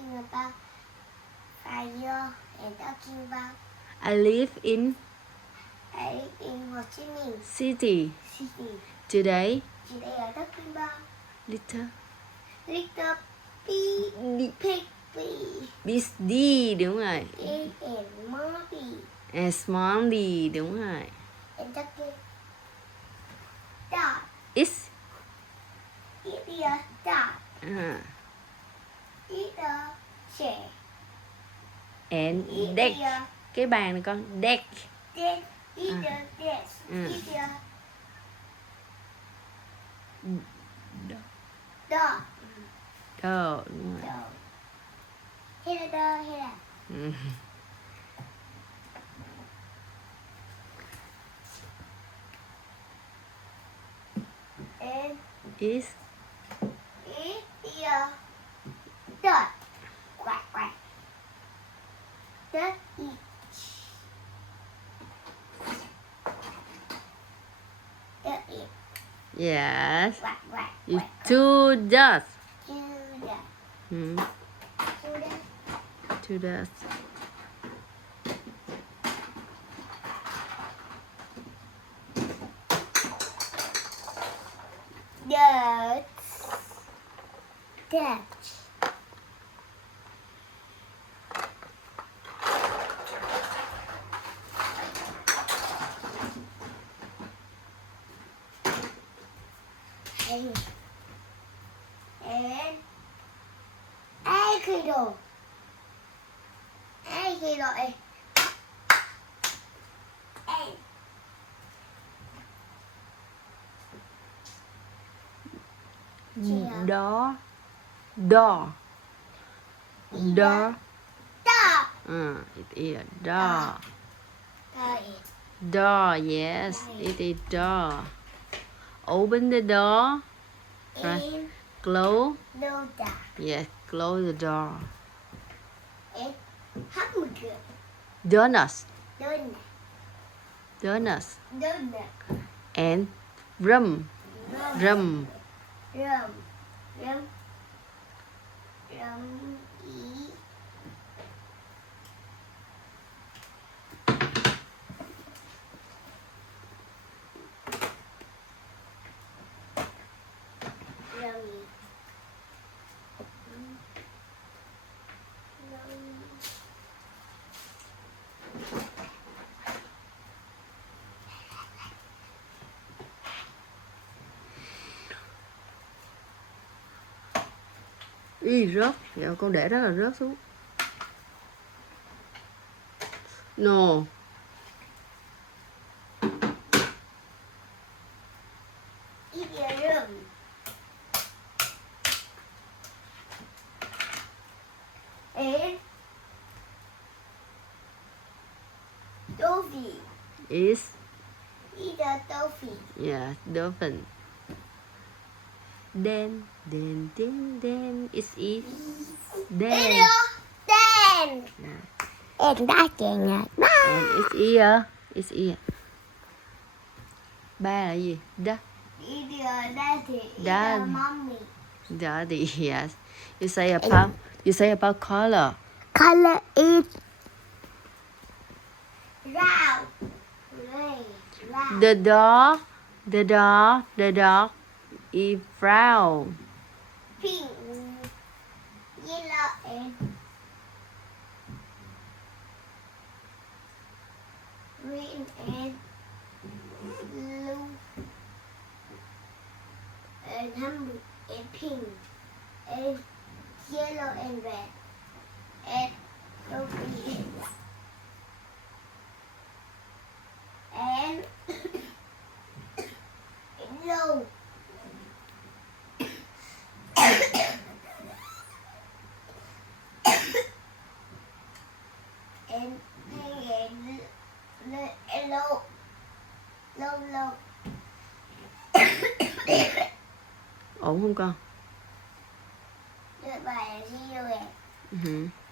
talking about fire and talking about I live in I live in Ho Chi Minh city. City. Today, Today I'm talking about little little pig Miss D, đúng rồi. and Morty And Smiley, đúng rồi. and talking dog. It's Eat a dog. Eat a chair. and Eat deck. a Cái bàn này con deck. desk. Eat a desk. Eat a dog. Đồ, đúng rồi. Dog. Here the here. Ừ. And It's eat a dog. Quack quack. The eat. The eat. yes. Quack quack It's quack. two dots. To the Ừ. to the Two dots. Dutch. And Aikido. Aikido. And Chia. Đó. Door. Door. Dog. It is a door. Dog. Door, yes. It is door. Open the door. Right. And Close. no dog. Yes, close the door. And hamburger. Donuts. Donut. Donuts. Donut. And rum. Rum. Rum. Rum. Rum. Eat. Rummy. Ý, rớt. Dạ, con để đó là rớt xuống. No. Eat your room. And Dolphin. Is, Eat a dolphin. yeah, dolphin. Then, it's it. Then. Eat Dan. Yeah. And that thing. And it's ear. It's ear. Ba là gì? Da. Eat your daddy. Eat Dad. your mommy. Daddy, yes. You say about color. Color is round. Round. The dog is brown. Pink. Yellow and green and blue and pink and yellow and red and green and yellow. And low. Ổn không con? Được bài là gì rồi?